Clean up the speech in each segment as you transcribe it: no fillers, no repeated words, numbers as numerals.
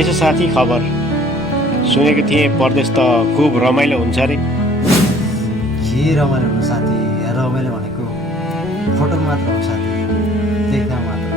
के छ साथी खबर? सुनेको थिएँ परदेश त खुब रमाइलो हुन्छ अरे। के रमाइलो हुनु साथी, रमाइलो भनेको फोटो मात्र हो साथी, देख्दा मात्र।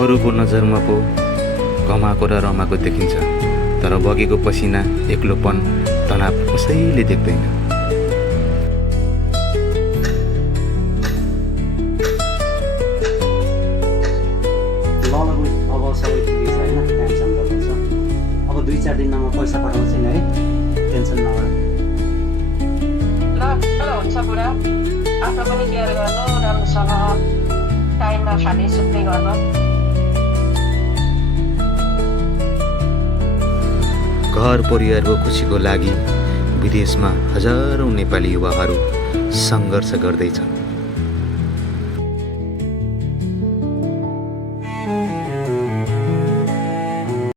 अरूको नजरमा पो कमाएको र रमाएको देखिन्छ, तर बगेको पसिना, एक्लोपन, तनाव कसैले देख्दैन। अब सबै ठिकै छ होइन, टेन्सन गर्नु छ। अब 2-4 दिनमा म पैसा पठाउँछु नि है, टेन्सन नगर। ल हुन्छ बुढा, आफ्नो पनि केयर गर्नु, राम्रोसँग टाइममा खाने सुत्ने गर्नु। घर परिवारको खुसीको लागि विदेशमा हजारौं नेपाली युवाहरू सङ्घर्ष गर्दैछन्।